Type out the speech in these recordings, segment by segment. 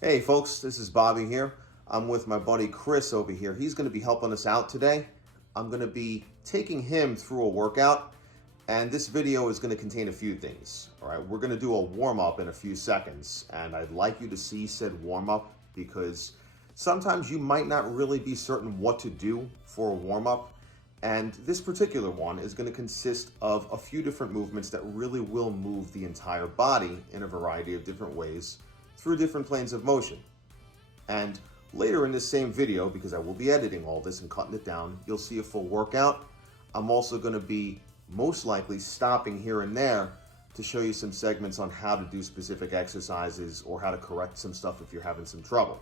Hey folks, this is Bobby here. I'm with my buddy Chris over here. He's going to be helping us out today. I'm going to be taking him through a workout, and this video is going to contain a few things. All right, we're going to do a warm-up in a few seconds, and I'd like you to see said warm-up because sometimes you might not really be certain what to do for a warm-up, and this particular one is going to consist of a few different movements that really will move the entire body in a variety of different ways through different planes of motion. And later in this same video, because I will be editing all this and cutting it down, you'll see a full workout. I'm also going to be most likely stopping here and there to show you some segments on how to do specific exercises or how to correct some stuff if you're having some trouble.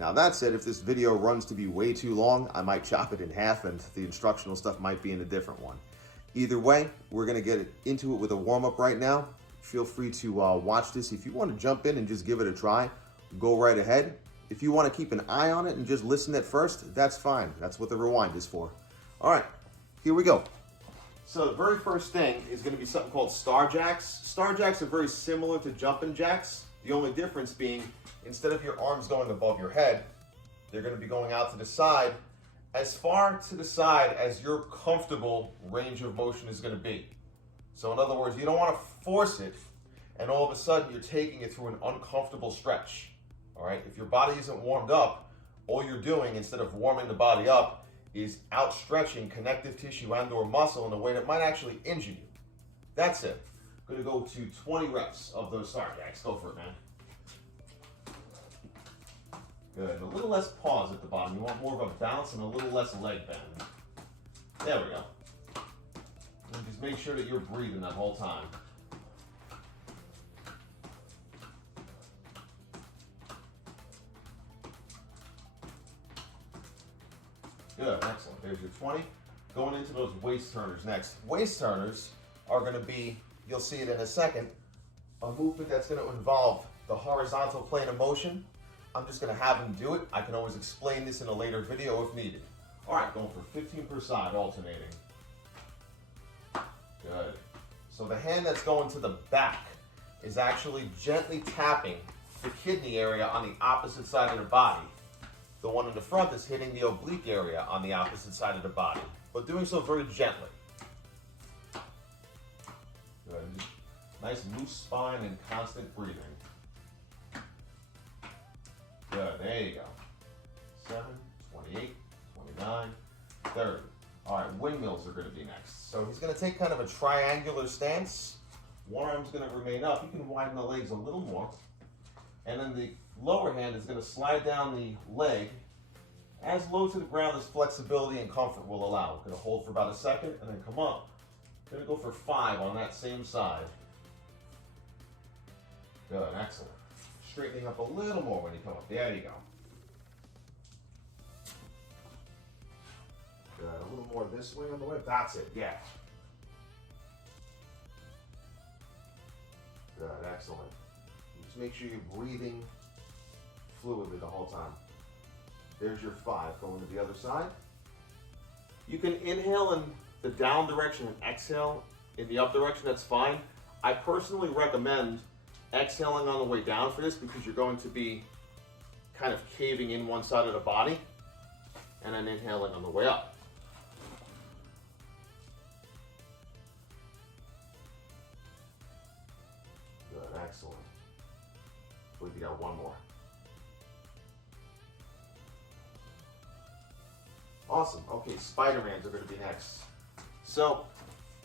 Now that said, if this video runs to be way too long, I might chop it in half and the instructional stuff might be in a different one. Either way, we're going to get into it with a warm-up right now. Feel free to watch this. If you want to jump in and just give it a try, go right ahead. If you want to keep an eye on it and just listen at first, that's fine. That's what the rewind is for. All right, here we go. So the very first thing is going to be something called star jacks. Star jacks are very similar to jumping jacks. The only difference being, instead of your arms going above your head, they're going to be going out to the side, as far to the side as your comfortable range of motion is going to be. So in other words, you don't want to force it and all of a sudden you're taking it through an uncomfortable stretch. All right, if your body isn't warmed up, all you're doing instead of warming the body up is outstretching connective tissue and or muscle in a way that might actually injure you. That's it. Going to go to 20 reps of those star jacks. Go for it, man. Good. A little less pause at the bottom. You want more of a bounce and a little less leg bend. There we go. And just make sure that you're breathing that whole time. Good, excellent. There's your 20. Going into those waist turners next. Waist turners are going to be, you'll see it in a second, a movement that's going to involve the horizontal plane of motion. I'm just going to have them do it. I can always explain this in a later video if needed. All right, going for 15 per side, alternating. Good. So the hand that's going to the back is actually gently tapping the kidney area on the opposite side of the body. The one in the front is hitting the oblique area on the opposite side of the body, but doing so very gently. Good. Nice loose spine and constant breathing. Good, there you go. 7, 28, 29, 30. All right, windmills are going to be next. So he's going to take kind of a triangular stance. One arm's going to remain up. You can widen the legs a little more. And then the lower hand is going to slide down the leg as low to the ground as flexibility and comfort will allow. Going to hold for about a second and then come up. Going to go for 5 on that same side. Good, excellent. Straightening up a little more when you come up. There you go. Good, a little more this way on the way. That's it, yeah. Good, excellent. Just make sure you're breathing fluidly the whole time. There's your 5. Going to the other side. You can inhale in the down direction and exhale in the up direction, that's fine. I personally recommend exhaling on the way down for this because you're going to be kind of caving in one side of the body and then inhaling on the way up. Good, excellent. I believe you got one more. Awesome. Okay, Spider-Mans are going to be next. So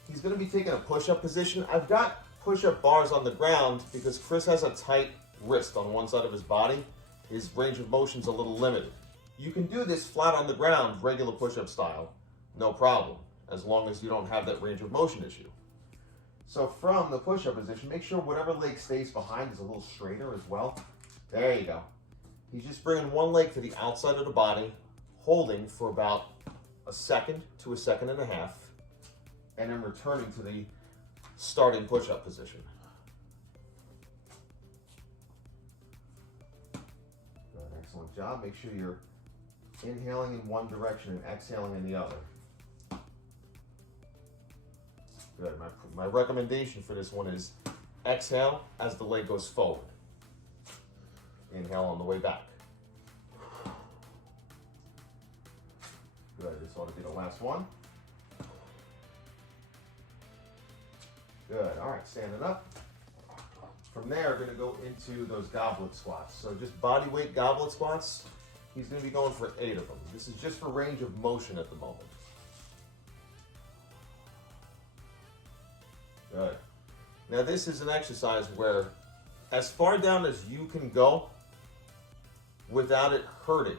he's going to be taking a push-up position. I've got push-up bars on the ground because Chris has a tight wrist on one side of his body. His range of motion's a little limited. You can do this flat on the ground, regular push-up style, no problem, as long as you don't have that range of motion issue. So from the push-up position, make sure whatever leg stays behind is a little straighter as well. There you go. He's just bringing one leg to the outside of the body, holding for about a second to a second and a half, and then returning to the starting push-up position. Good, excellent job. Make sure you're inhaling in one direction and exhaling in the other. Good. My recommendation for this one is exhale as the leg goes forward. Inhale. inhale on the way back. Good, this ought to be the last one. Good, all right, standing up. From there, we're gonna go into those goblet squats. So just body weight goblet squats. He's gonna be going for 8 of them. This is just for range of motion at the moment. Good. Now this is an exercise where as far down as you can go without it hurting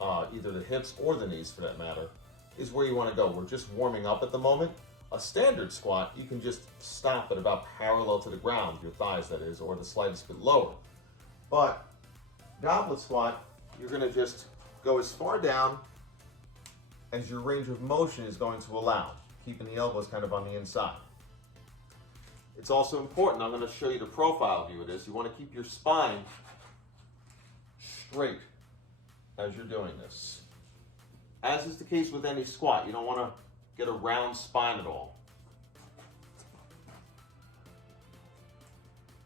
either the hips or the knees for that matter is where you want to go. We're just warming up at the moment. A standard squat, you can just stop at about parallel to the ground, your thighs that is, or the slightest bit lower. But goblet squat, you're going to just go as far down as your range of motion is going to allow, keeping the elbows kind of on the inside. It's also important, I'm going to show you the profile view of this. You want to keep your spine straight as you're doing this. As is the case with any squat, you don't want to get a round spine at all.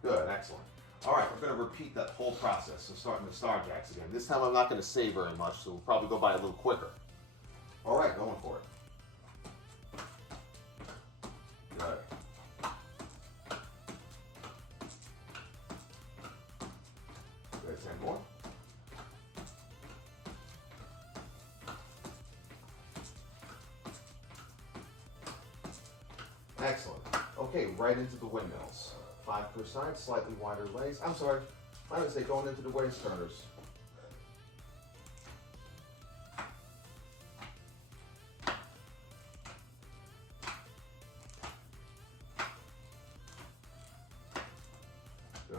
Good, excellent. All right, we're going to repeat that whole process. So starting the star jacks again. This time I'm not going to say very much, so we'll probably go by a little quicker. All right, going for it. Good. Good, 10 more. Excellent. Okay, right into the windmills. 5 per side, slightly wider legs. I'm sorry, I would say going into the waist turners. Good.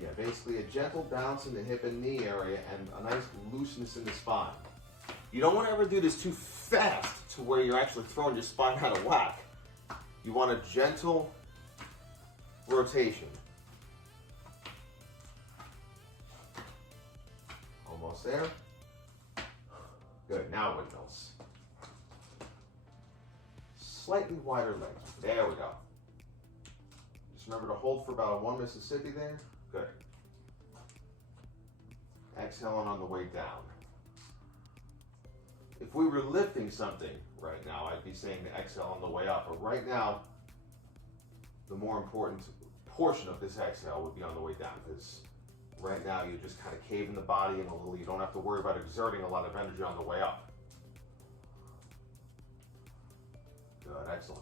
Yeah, basically a gentle bounce in the hip and knee area and a nice looseness in the spine. You don't want to ever do this too fast to where you're actually throwing your spine out of whack. You want a gentle rotation. Almost there. Good, now windmills. Slightly wider legs. There we go. Just remember to hold for about a 1 Mississippi there. Good. Exhaling on the way down. If we were lifting something right now, I'd be saying to exhale on the way up. But right now, the more important portion of this exhale would be on the way down, because right now you're just kind of caving the body in a little. You don't have to worry about exerting a lot of energy on the way up. Good, excellent.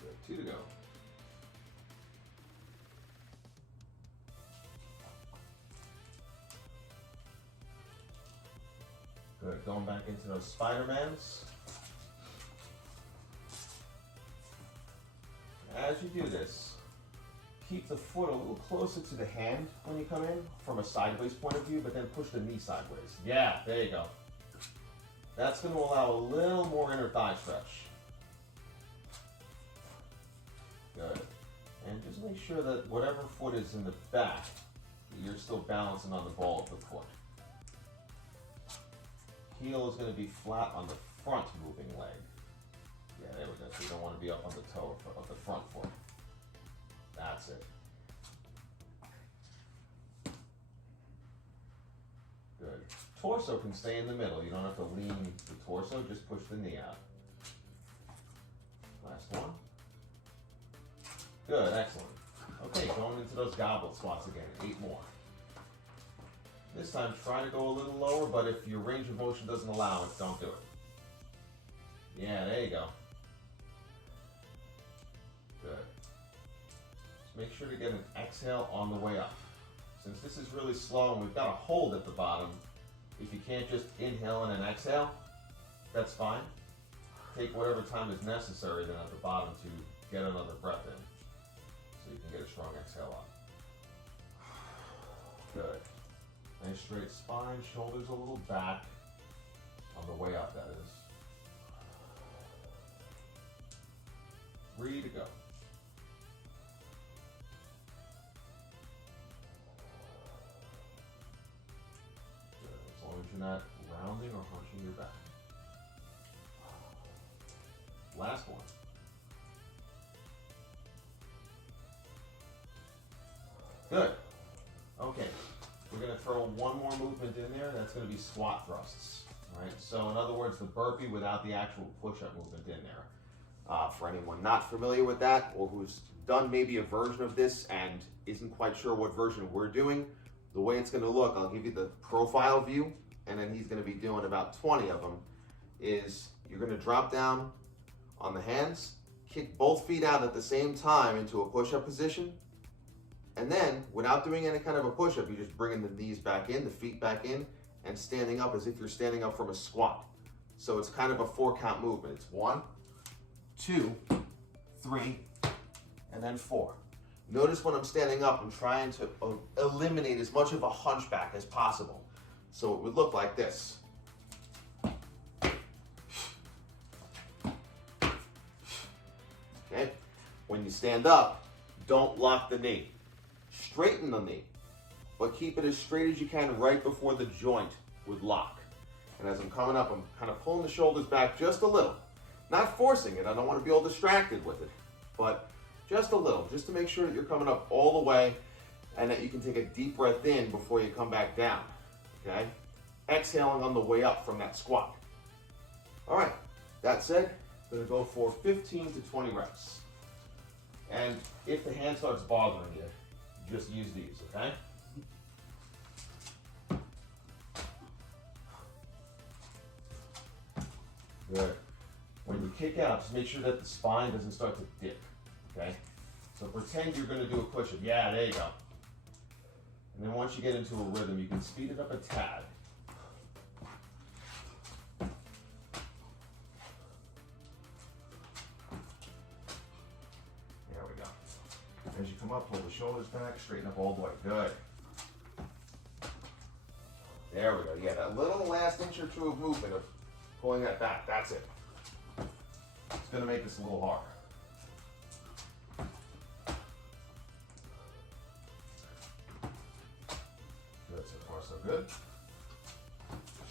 Good, 2 to go. Good, going back into those Spider-Mans. As you do this, keep the foot a little closer to the hand when you come in from a sideways point of view, but then push the knee sideways. Yeah, there you go. That's going to allow a little more inner thigh stretch. Good. And just make sure that whatever foot is in the back, you're still balancing on the ball of the foot. Heel is going to be flat on the front moving leg. Yeah, there we go. So you don't want to be up on the toe of the front foot. That's it. Good. Torso can stay in the middle. You don't have to lean the torso, just push the knee out. Last one. Good, excellent. Okay, going into those goblet squats again. 8 more. This time, try to go a little lower, but if your range of motion doesn't allow it, don't do it. Yeah, there you go. Good. Just make sure to get an exhale on the way up. Since this is really slow and we've got a hold at the bottom, if you can't just inhale and then exhale, that's fine. Take whatever time is necessary then at the bottom to get another breath in, so you can get a strong exhale up. Good. Nice straight spine, shoulders a little back on the way up, that is. 3 to go. not rounding or hunching your back. Last one. Good. Okay, we're going to throw one more movement in there. That's going to be squat thrusts. All right. So in other words, the burpee without the actual push-up movement in there. For anyone not familiar with that, or who's done maybe a version of this and isn't quite sure what version we're doing, the way it's going to look, I'll give you the profile view, and then he's going to be doing about 20 of them, is you're going to drop down on the hands, kick both feet out at the same time into a push-up position, and then, without doing any kind of a push-up, you're just bringing the knees back in, the feet back in, and standing up as if you're standing up from a squat. So it's kind of a 4-count movement. It's 1, 2, 3, and then 4. Notice when I'm standing up, I'm trying to eliminate as much of a hunchback as possible. So it would look like this. Okay? When you stand up, don't lock the knee. Straighten the knee, but keep it as straight as you can right before the joint would lock. And as I'm coming up, I'm kind of pulling the shoulders back just a little. Not forcing it, I don't want to be all distracted with it, but just a little, just to make sure that you're coming up all the way and that you can take a deep breath in before you come back down, okay? Exhaling on the way up from that squat. All right, that said, I'm gonna go for 15 to 20 reps. And if the hand starts bothering you, just use these, okay? Good. When you kick out, just make sure that the spine doesn't start to dip, okay? So pretend you're gonna do a push-up. Yeah, there you go. And then once you get into a rhythm, you can speed it up a tad. There we go. As you come up, pull the shoulders back, straighten up all the way. Good. There we go. Yeah, that little last inch or two of movement of pulling that back. That's it. It's going to make this a little harder. Good, so far so good.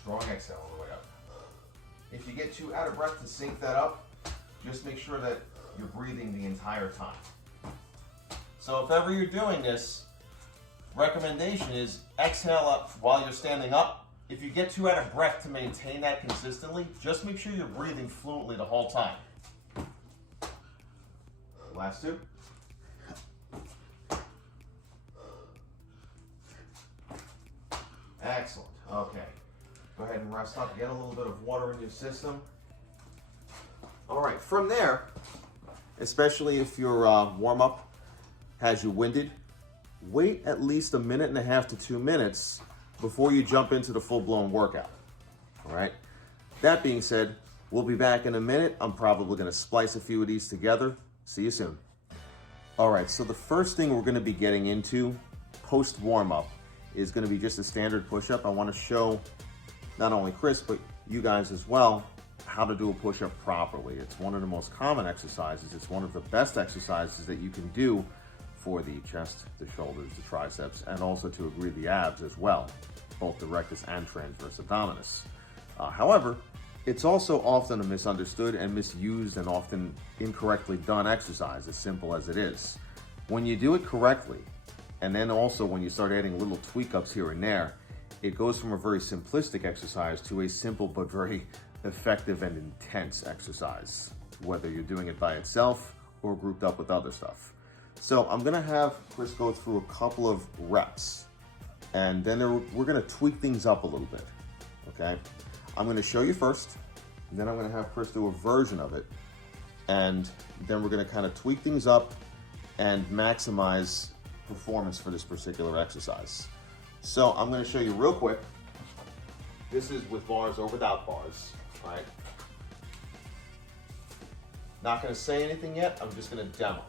Strong exhale on the way up. If you get too out of breath to sync that up, just make sure that you're breathing the entire time. So if ever you're doing this, recommendation is exhale up while you're standing up. If you get too out of breath to maintain that consistently, just make sure you're breathing fluently the whole time. Last two. Excellent. Okay. Go ahead and rest up. Get a little bit of water in your system. All right. From there, especially if your warm-up has you winded, wait at least 1.5 to 2 minutes before you jump into the full-blown workout. All right. That being said, we'll be back in a minute. I'm probably going to splice a few of these together. See you soon. All right, so the first thing we're going to be getting into post warm-up is going to be just a standard push-up. I want to show not only Chris, but you guys as well, how to do a push-up properly. It's one of the most common exercises. It's one of the best exercises that you can do for the chest, the shoulders, the triceps, and also to agree the abs as well, both the rectus and transverse abdominis. However, it's also often a misunderstood and misused and often incorrectly done exercise, as simple as it is. When you do it correctly, and then also when you start adding little tweak-ups here and there, it goes from a very simplistic exercise to a simple but very effective and intense exercise, whether you're doing it by itself or grouped up with other stuff. So I'm gonna have Chris go through a couple of reps, and then we're gonna tweak things up a little bit, okay? I'm going to show you first, and then I'm going to have Chris do a version of it, and then we're going to kind of tweak things up and maximize performance for this particular exercise. So I'm going to show you real quick. This is with bars or without bars, all right? Not going to say anything yet, I'm just going to demo.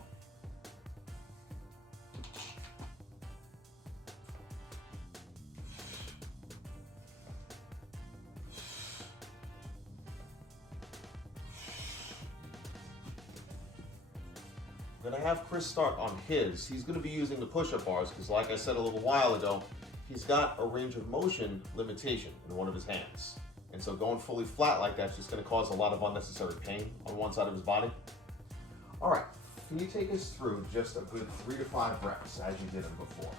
I'm going to have Chris start on his. He's going to be using the push-up bars because, like I said a little while ago, he's got a range of motion limitation in one of his hands. And so going fully flat like that's just going to cause a lot of unnecessary pain on one side of his body. All right, can you take us through just a good 3 to 5 reps as you did them before?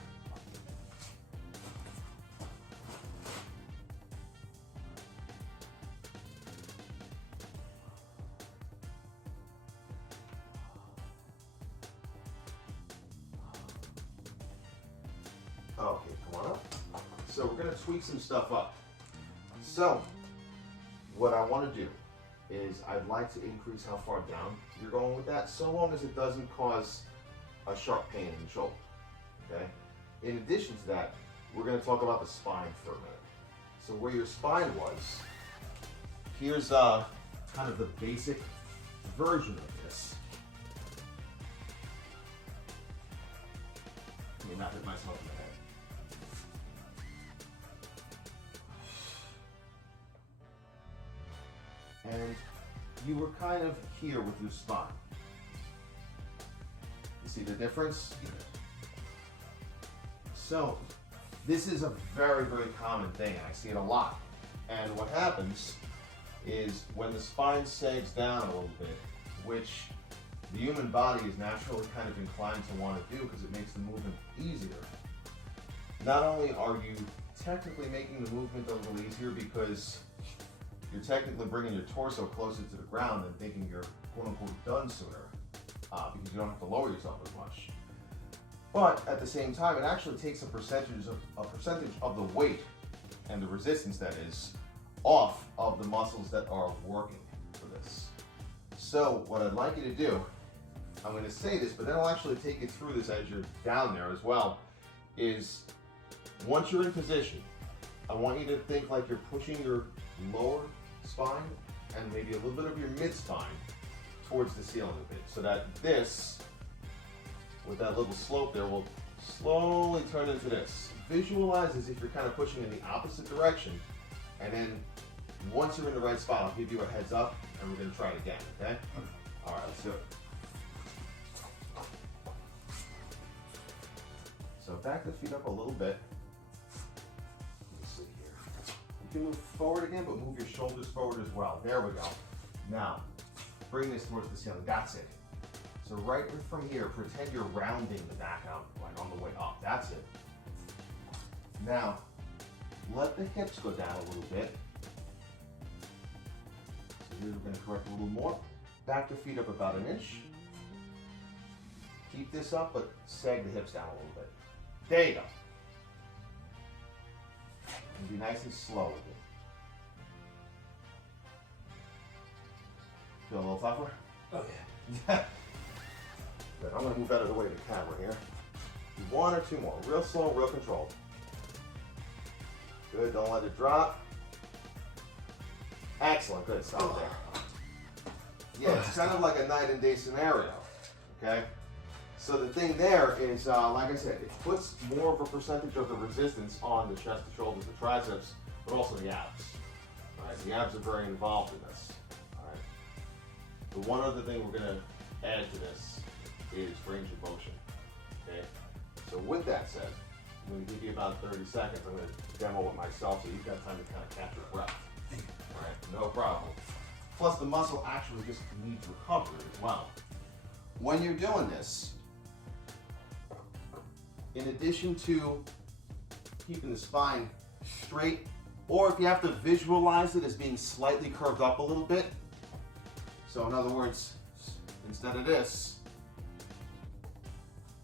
Okay, come on up. So we're going to tweak some stuff up. So what I want to do is I'd like to increase how far down you're going with that, so long as it doesn't cause a sharp pain in the shoulder, okay? In addition to that, we're going to talk about the spine for a minute. So where your spine was, here's kind of the basic version of this. Let me not hit myself in the head. And you were kind of here with your spine. You see the difference? So this is a very, very common thing, and I see it a lot. And what happens is when the spine sags down a little bit, which the human body is naturally kind of inclined to want to do because it makes the movement easier, not only are you technically making the movement a little easier because you're technically bringing your torso closer to the ground and thinking you're quote-unquote done sooner because you don't have to lower yourself as much. But at the same time, it actually takes a percentage of the weight and the resistance, that is, off of the muscles that are working for this. So what I'd like you to do, I'm going to say this, but then I'll actually take you through this as you're down there as well, is once you're in position, I want you to think like you're pushing your lower spine and maybe a little bit of your mid spine towards the ceiling a bit, so that this, with that little slope there, will slowly turn into this. Visualize as if you're kind of pushing in the opposite direction, and then once you're in the right spot, I'll give you a heads up and we're going to try it again, okay? All right, let's do it. So back the feet up a little bit. You can move forward again, but move your shoulders forward as well. There we go. Now, bring this towards the ceiling. That's it. So right from here, pretend you're rounding the back out, like on the way up. That's it. Now, let the hips go down a little bit. So here we're going to correct a little more. Back the feet up about an inch. Keep this up, but sag the hips down a little bit. There you go. And be nice and slow with it. Feel a little tougher? Oh yeah. Good. I'm going to move out of the way of the camera here. Do 1 or 2 more. Real slow, real controlled. Good. Don't let it drop. Excellent. Good. Stop there. Yeah, it's kind of like a night and day scenario. Okay? So the thing there is, like I said, it puts more of a percentage of the resistance on the chest, the shoulders, the triceps, but also the abs. All right, the abs are very involved in this. All right. The one other thing we're going to add to this is range of motion. Okay. So with that said, I'm going to give you about 30 seconds. I'm going to demo it myself, so you've got time to kind of catch your breath. All right, no problem. Plus, the muscle actually just needs recovery as well. When you're doing this, in addition to keeping the spine straight, or if you have to visualize it as being slightly curved up a little bit. So in other words, instead of this,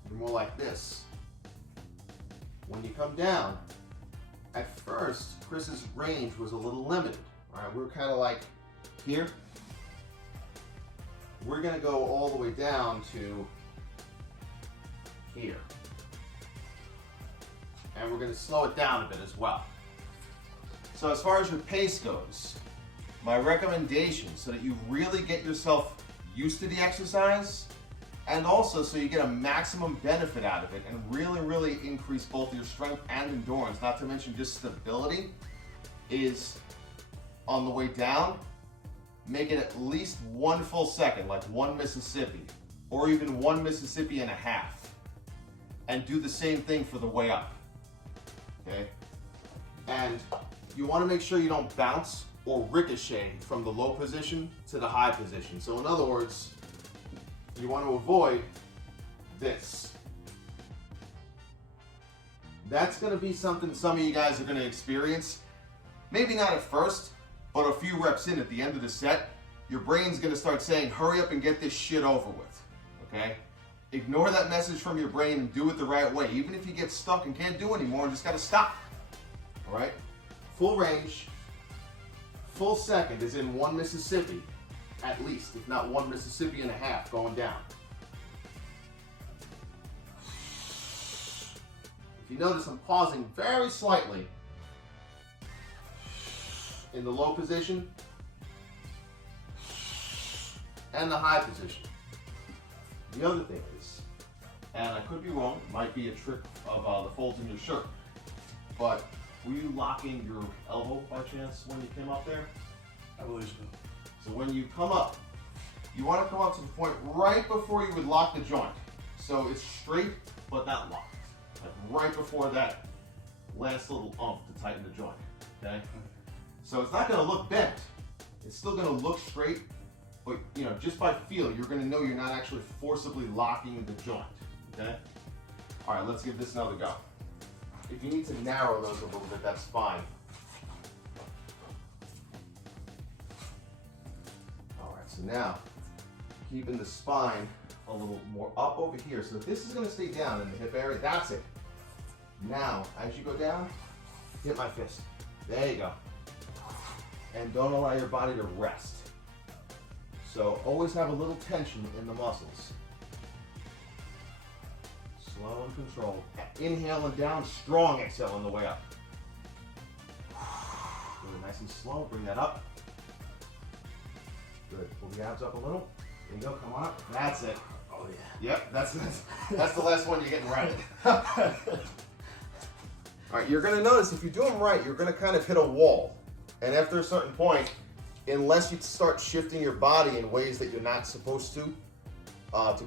you're more like this. When you come down, at first, Chris's range was a little limited. All right, we were kind of like here. We're gonna go all the way down to here. And we're going to slow it down a bit as well. So as far as your pace goes, my recommendation, so that you really get yourself used to the exercise, and also so you get a maximum benefit out of it and really, really increase both your strength and endurance, not to mention just stability, is on the way down, make it at least 1 full second, like 1 Mississippi, or even 1 Mississippi and a half. And do the same thing for the way up. okay? And you want to make sure you don't bounce or ricochet from the low position to the high position. So in other words, you want to avoid this. That's going to be something some of you guys are going to experience. Maybe not at first, but a few reps in at the end of the set, your brain's going to start saying, hurry up and get this shit over with, okay? Ignore that message from your brain and do it the right way. Even if you get stuck and can't do anymore, you just got to stop, all right? Full range, full second is in 1 Mississippi, at least, if not 1 Mississippi and a half going down. If you notice, I'm pausing very slightly in the low position and the high position. The other thing is, and I could be wrong, it might be a trick of the folds in your shirt, but were you locking your elbow by chance when you came up there? I believe so. So when you come up, you want to come up to the point right before you would lock the joint. So it's straight, but not locked. Like right before that last little ump to tighten the joint, okay? So it's not going to look bent. It's still going to look straight, but you know, just by feel, you're going to know you're not actually forcibly locking the joint, okay? All right, let's give this another go. If you need to narrow those a little bit, that's fine. All right, so now, keeping the spine a little more up over here. So this is gonna stay down in the hip area, that's it. Now, as you go down, hit my fist. There you go. And don't allow your body to rest. So always have a little tension in the muscles. Slow and controlled. Inhale and down, strong exhale on the way up. Good, nice and slow, bring that up. Good, pull the abs up a little. There you go, come on up. That's it. Oh yeah. Yep, that's the last one you're getting right. All right, you're gonna notice if you do them right, you're gonna kind of hit a wall. And after a certain point, unless you start shifting your body in ways that you're not supposed to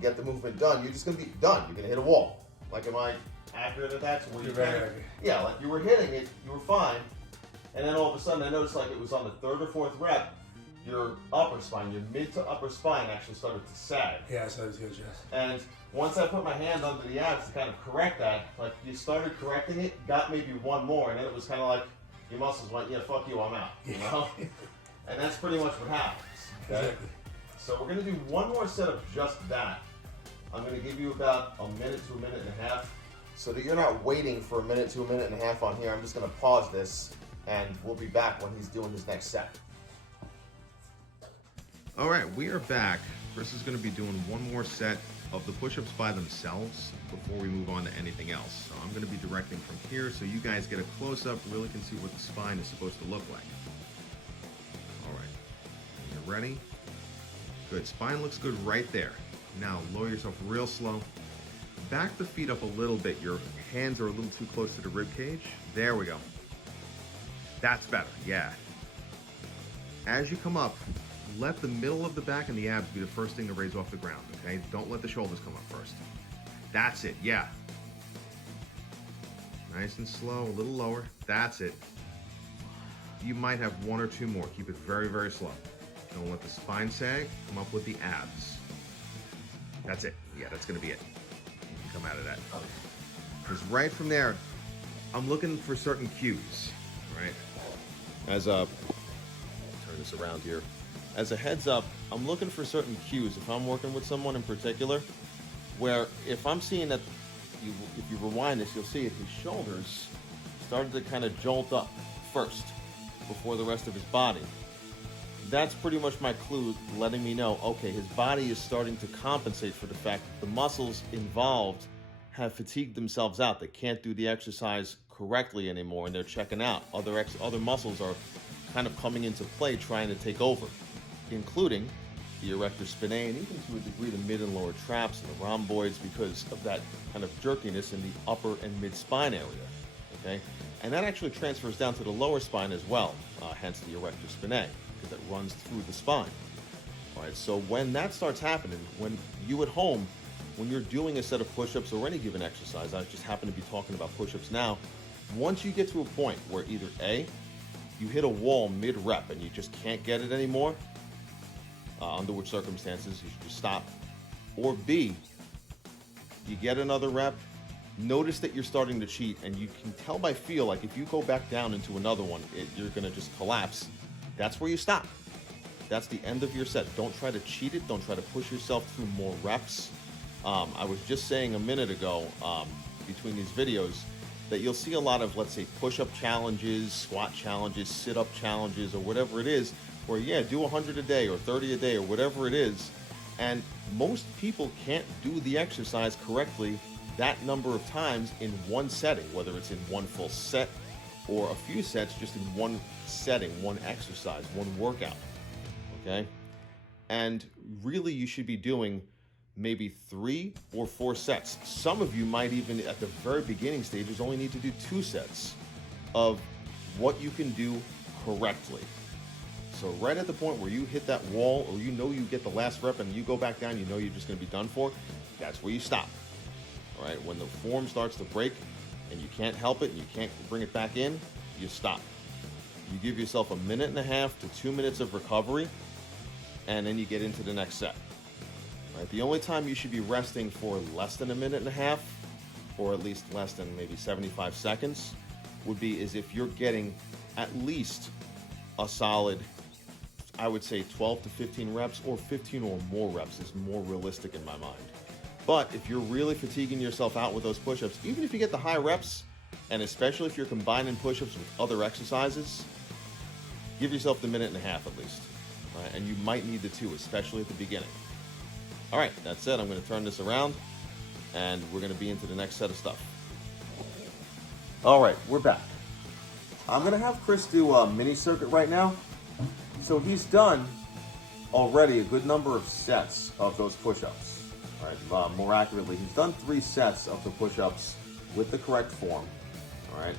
get the movement done, you're just gonna be done. You're gonna hit a wall. Like, am I accurate at that? So when You're very accurate. Yeah, like you were hitting it, you were fine. And then all of a sudden, I noticed like it was on the 3rd or 4th rep, your upper spine, your mid to upper spine actually started to sag. Yeah, so it was good, yes. And once I put my hand under the abs to kind of correct that, like you started correcting it, got maybe one more, and then it was kind of like your muscles went, yeah, fuck you, I'm out, you know? And that's pretty much what happens, okay? Exactly. So we're gonna do one more set of just that. I'm gonna give you about a minute to a minute and a half, so that you're not waiting for a minute to a minute and a half on here. I'm just gonna pause this, and we'll be back when he's doing his next set. All right, we are back. Chris is going to be doing one more set of the push-ups by themselves before we move on to anything else. So I'm going to be directing from here so you guys get a close-up, really can see what the spine is supposed to look like. All right, you ready? Good, spine looks good right there. Now lower yourself real slow. Back the feet up a little bit. Your hands are a little too close to the rib cage. There we go. That's better, yeah. As you come up, let the middle of the back and the abs be the first thing to raise off the ground, okay? Don't let the shoulders come up first. That's it, yeah. Nice and slow, a little lower. That's it. You might have one or two more. Keep it very, very slow. Don't let the spine sag. Come up with the abs. That's it. Yeah, that's gonna be it. You can come out of that. Because right from there, I'm looking for certain cues, right? As a, turn this around here. As a heads up, I'm looking for certain cues if I'm working with someone in particular, where if I'm seeing that, if you rewind this, you'll see that his shoulders started to kind of jolt up first before the rest of his body. That's pretty much my clue letting me know, okay, his body is starting to compensate for the fact that the muscles involved have fatigued themselves out. They can't do the exercise correctly anymore and they're checking out. Other muscles are kind of coming into play trying to take over, including the erector spinae and even to a degree the mid and lower traps and the rhomboids because of that kind of jerkiness in the upper and mid spine area, okay? And that actually transfers down to the lower spine as well, hence the erector spinae, because it runs through the spine. All right, so when that starts happening, when you at home, when you're doing a set of push-ups or any given exercise, I just happen to be talking about push-ups now, Once you get to a point where either A, you hit a wall mid-rep and you just can't get it anymore, under which circumstances you should just stop, or B, you get another rep, notice that you're starting to cheat, and you can tell by feel, like if you go back down into another one, you're going to just collapse. That's where you stop. That's the end of your set. Don't try to cheat it. Don't try to push yourself through more reps. I was just saying a minute ago, between these videos, that you'll see a lot of, let's say, push-up challenges, squat challenges, sit-up challenges, or whatever it is, where, yeah, do 100 a day or 30 a day or whatever it is, and most people can't do the exercise correctly that number of times in one setting, whether it's in one full set or a few sets just in one setting, one exercise, one workout, okay? And really you should be doing maybe 3 or 4 sets. Some of you might even, at the very beginning stages, only need to do 2 sets of what you can do correctly. So right at the point where you hit that wall, or you know you get the last rep and you go back down, you know you're just going to be done for, that's where you stop. All right, when the form starts to break and you can't help it and you can't bring it back in, you stop. You give yourself 1.5 minutes to 2 minutes of recovery, and then you get into the next set. All right, the only time you should be resting for less than 1.5 minutes, or at least less than maybe 75 seconds, would be is if you're getting at least a solid, I would say 12 to 15 reps, or 15 or more reps is more realistic in my mind. But if you're really fatiguing yourself out with those push-ups, even if you get the high reps, and especially if you're combining push-ups with other exercises, give yourself the 1.5 minutes at least. Right? And you might need the 2, especially at the beginning. All right, that's it. I'm going to turn this around, and we're going to be into the next set of stuff. All right, we're back. I'm going to have Chris do a mini circuit right now. So he's done already a good number of sets of those push-ups. Right, more accurately, he's done 3 sets of the push-ups with the correct form, all right?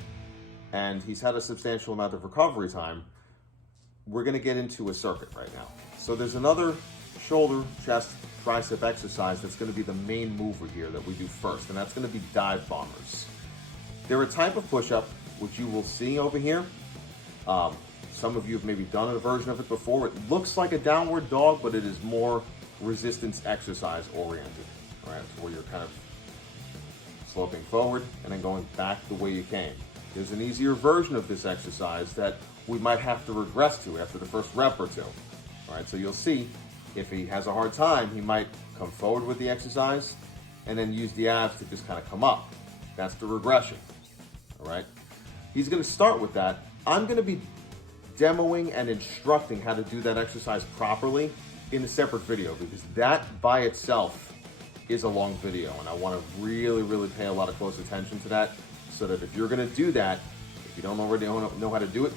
And he's had a substantial amount of recovery time. We're gonna get into a circuit right now. So there's another shoulder, chest, tricep exercise that's gonna be the main mover here that we do first, and that's gonna be dive bombers. They're a type of push-up, which you will see over here. Some of you have maybe done a version of it before. It looks like a downward dog, but it is more resistance exercise oriented, right? So where you're kind of sloping forward and then going back the way you came. There's an easier version of this exercise that we might have to regress to after the first rep or 2. All right, so you'll see if he has a hard time, he might come forward with the exercise and then use the abs to just kind of come up. That's the regression, all right? He's gonna start with that. I'm gonna be demoing and instructing how to do that exercise properly in a separate video, because that by itself is a long video, and I want to really pay a lot of close attention to that, so that if you're going to do that, if you don't already know how to do it,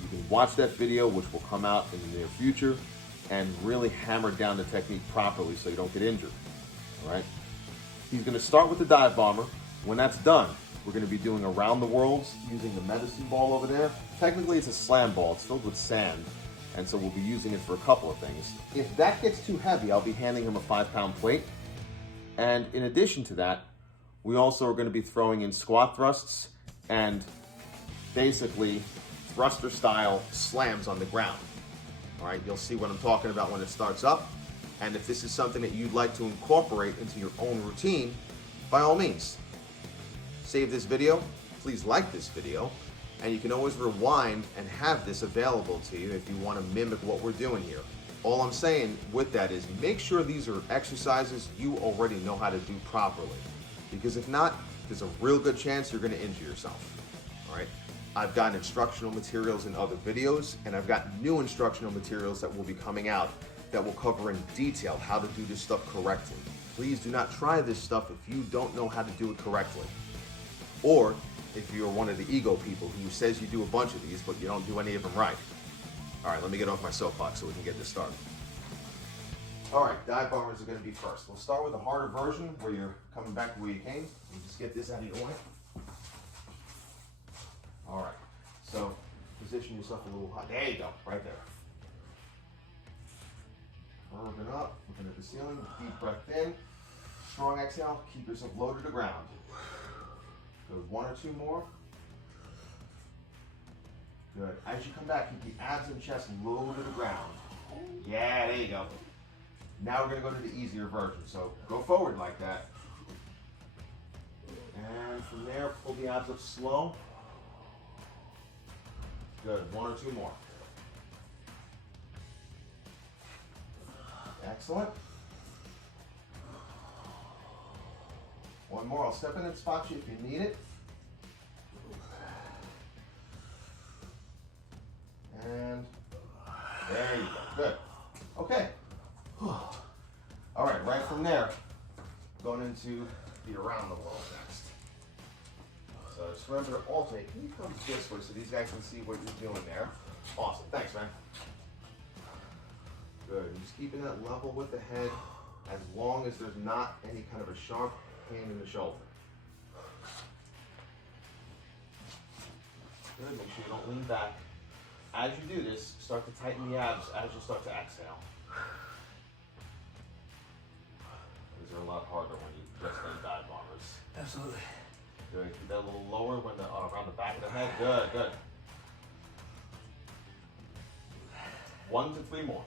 you can watch that video, which will come out in the near future, and really hammer down the technique properly so you don't get injured. All right? He's going to start with the dive bomber. When that's done, we're going to be doing around the worlds using the medicine ball over there. Technically, it's a slam ball. It's filled with sand. And so we'll be using it for a couple of things. If that gets too heavy, I'll be handing him a 5-pound plate. And in addition to that, we also are going to be throwing in squat thrusts and basically thruster style slams on the ground. All right, you'll see what I'm talking about when it starts up. And if this is something that you'd like to incorporate into your own routine, by all means, save this video. Please like this video. And you can always rewind and have this available to you if you want to mimic what we're doing here. All I'm saying with that is make sure these are exercises you already know how to do properly. Because if not, there's a real good chance you're going to injure yourself. All right? I've got instructional materials in other videos, and I've got new instructional materials that will be coming out that will cover in detail how to do this stuff correctly. Please do not try this stuff if you don't know how to do it correctly. Or if you're one of the ego people who says you do a bunch of these, but you don't do any of them right. All right, let me get off my soapbox so we can get this started. All right, dive bombers are going to be first. We'll start with a harder version where you're coming back to where you came. You just get this out of your way. All right, so position yourself a little high. There you go, right there. Curving up, looking at the ceiling, deep breath in. Strong exhale, keep yourself low to the ground. Go 1 or 2 more. Good. As you come back, keep the abs and chest low to the ground. Yeah, there you go. Now we're going to go to the easier version. So go forward like that. And from there, pull the abs up slow. Good. One or two more. Excellent. One more. I'll step in and spot you if you need it. And there you go. Good. Okay. All right, right from there, going into the around the world next. So just remember to alternate. Can you come this way so these guys can see what you're doing there? Awesome. Thanks, man. Good. And just keeping that level with the head as long as there's not any kind of a sharp pain in the shoulder. Good. Make sure you don't lean back. As you do this, start to tighten the abs as you start to exhale. These are a lot harder when you just lean dive bombers. Absolutely. Good. Keep that a little lower when around the back of the head. Good, good. 1 to 3 more.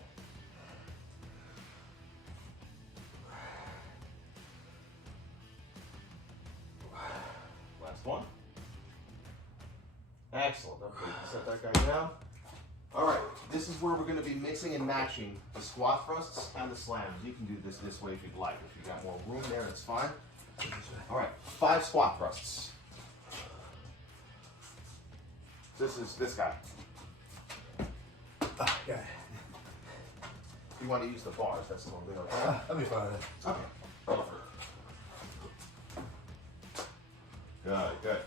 Last one. Excellent. Okay, set that guy down. All right, this is where we're going to be mixing and matching the squat thrusts and the slams. You can do this way if you'd like. If you've got more room there, that's fine. All right, 5 squat thrusts. This is this guy. Yeah. If you want to use the bars, that's a little bit okay. That'll be fine. Okay, go for it. Good, good.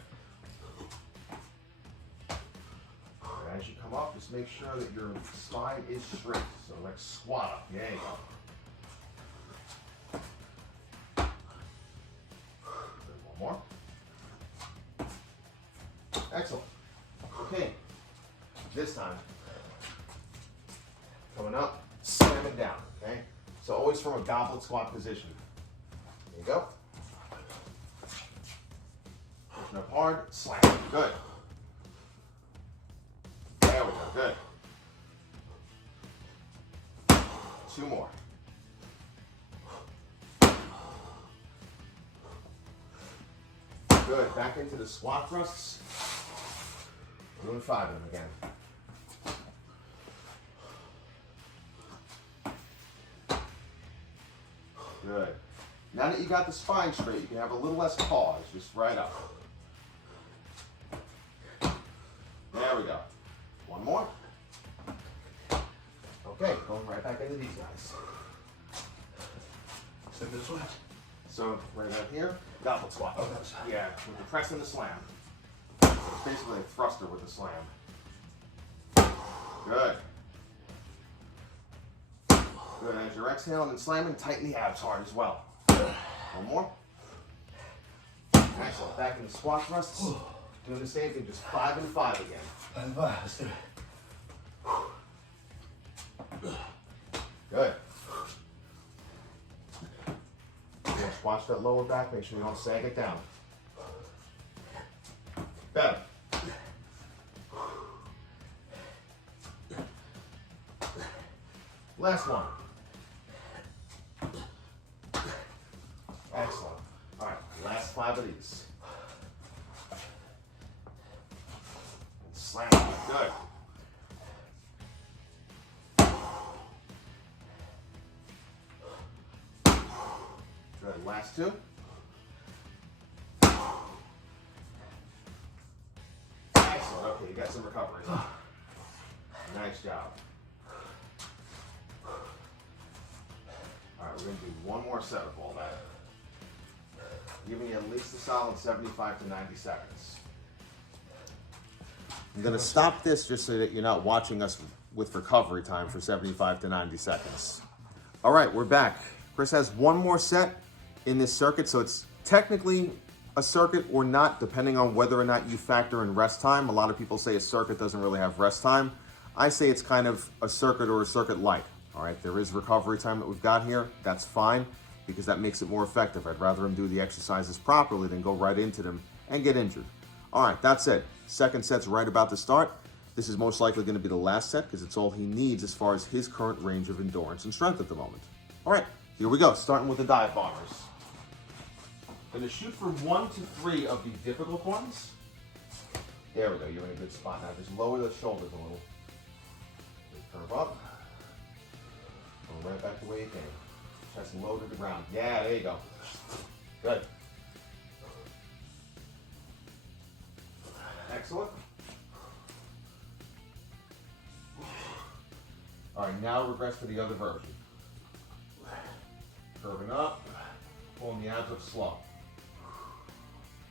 As you come up, just make sure that your spine is straight. So like squat up. There you go. One more. Excellent. Okay. This time, coming up, slamming down. Okay. So always from a goblet squat position. There you go. Pushing up hard, slam. Good. There we go, good. 2 more. Good, back into the squat thrusts. Doing 5 of them again. Good. Now that you got the spine straight, you can have a little less pause, just right up. There we go. 1 more. Okay, going right back into these guys. Step this way. So right out here, goblet squat. Oh, that's yeah, with the press and the slam. It's basically a thruster with a slam. Good. Good. As you're exhaling and slamming, tighten the abs hard as well. 1 more. Excellent. Back in the squat thrusts. Doing the same thing, just 5 and 5 again. 5 and 5. Let's do it. Good. Just watch that lower back. Make sure you don't sag it down. Better. Last one. Excellent. All right, last 5 of these. And slam it. Good. Good. Last 2. Excellent. Okay, you got some recovery. Nice job. All right, we're going to do 1 more set of all that. Giving you at least a solid 75 to 90 seconds. I'm going to stop this just so that you're not watching us with recovery time for 75 to 90 seconds. All right, we're back. Chris has 1 more set in this circuit, so it's technically a circuit or not, depending on whether or not you factor in rest time. A lot of people say a circuit doesn't really have rest time. I say it's kind of a circuit or a circuit-like. All right, there is recovery time that we've got here. That's fine, because that makes it more effective. I'd rather him do the exercises properly than go right into them and get injured. All right, that's it. Second set's right about to start. This is most likely going to be the last set because it's all he needs as far as his current range of endurance and strength at the moment. All right, here we go, starting with the dive bombers. Going to shoot for 1 to 3 of the difficult ones. There we go, you're in a good spot now. Just lower the shoulders a little. Curve up. Go right back the way you came. Chest low to the ground. Yeah, there you go. Good. Excellent. All right, now regress to the other version. Curving up, pulling the abs up slow.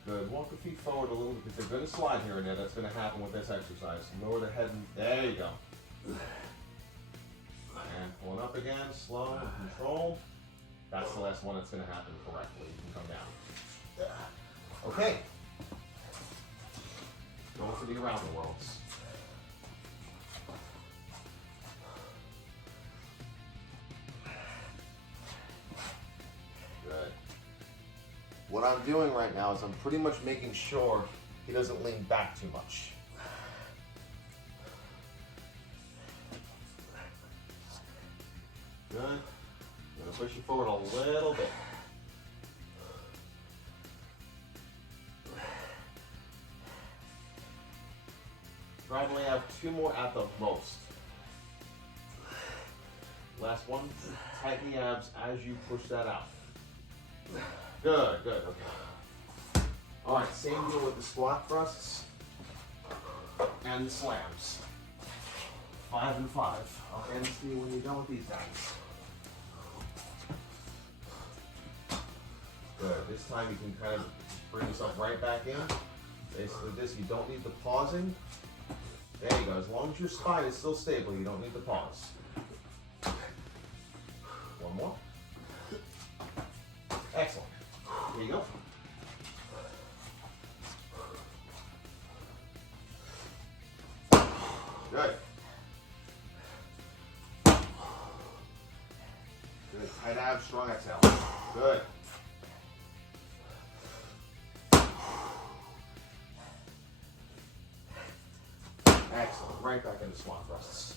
Good. Walk the feet forward a little bit because they're going to slide here and there. That's going to happen with this exercise. Lower the head and there you go. And pulling up again, slow and controlled. That's the last one that's going to happen correctly. You can come down. Okay. Going for the around the worlds. Good. What I'm doing right now is I'm pretty much making sure he doesn't lean back too much. Good. I'm going to push you forward a little bit. Probably have 2 more at the most. Last one. Tighten the abs as you push that out. Good, good, okay. All right, same deal with the squat thrusts and the slams. 5 and 5. Okay, and see when you're done with these guys. Good. This time you can kind of bring yourself right back in. Basically this, you don't need the pausing. There you go. As long as your spine is still stable, you don't need the pause. One more. Excellent. Here you go. Good. Good. Tight abs, strong exhale. Good. Excellent. Right back into swan thrusts.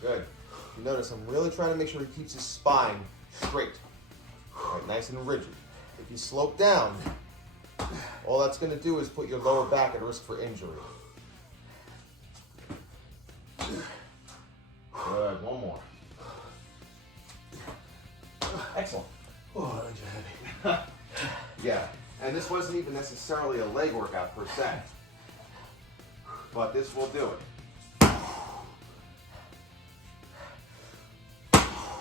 Good. You notice I'm really trying to make sure he keeps his spine straight. Right, nice and rigid. If you slope down, all that's going to do is put your lower back at risk for injury. Good. One more. Excellent. Oh, you're heavy. Yeah, and this wasn't even necessarily a leg workout per se, but this will do it.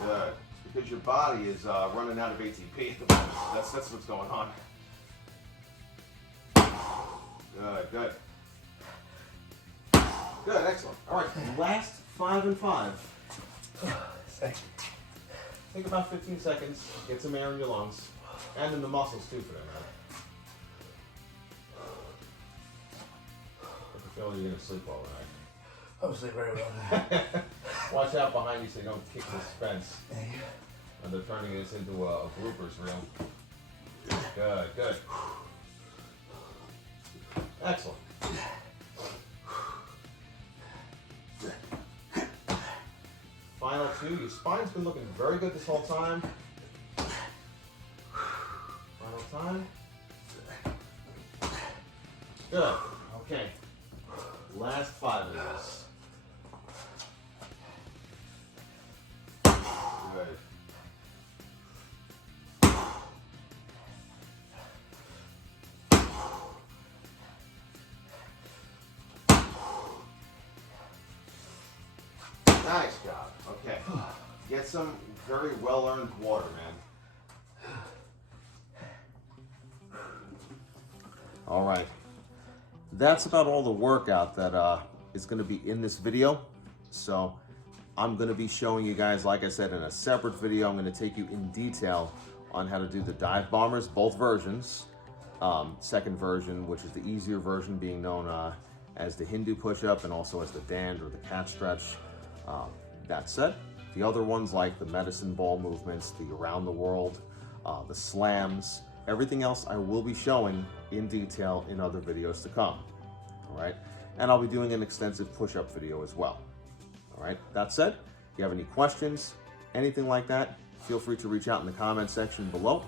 Good, because your body is running out of ATP at the moment. That's what's going on. Good, good. Good, excellent. All right, last 5 and 5. Take about 15 seconds, get some air in your lungs, and in the muscles too for that matter. I feel you're going to sleep all night. I'm sleeping very well. Watch out behind you so you don't kick this fence. Thank you. And they're turning this into a bloopers reel. Good, good. Excellent. Final 2. Your spine's been looking very good this whole time. Final time. Good. Okay. Last 5 of this. Good. Nice job. Okay. Get some very well-earned water, man. All right. That's about all the workout that is going to be in this video. So I'm going to be showing you guys, like I said, in a separate video. I'm going to take you in detail on how to do the dive bombers, both versions. Second version, which is the easier version, being known as the Hindu push-up and also as the dand or the cat stretch. That said, the other ones like the medicine ball movements, the around the world, the slams, Everything else I will be showing in detail in other videos to come. All right, and I'll be doing an extensive push-up video as well. All right, that said, if you have any questions, anything like that, feel free to reach out in the comment section below.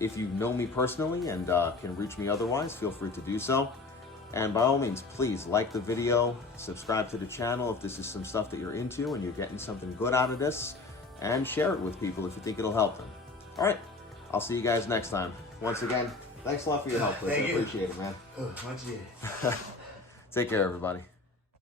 If you know me personally and can reach me otherwise, feel free to do so. And by all means, please like the video, subscribe to the channel if this is some stuff that you're into and you're getting something good out of this, and share it with people if you think it'll help them. All right, I'll see you guys next time. Once again, thanks a lot for your help, Chris. I appreciate it, man. Much. Take care, everybody.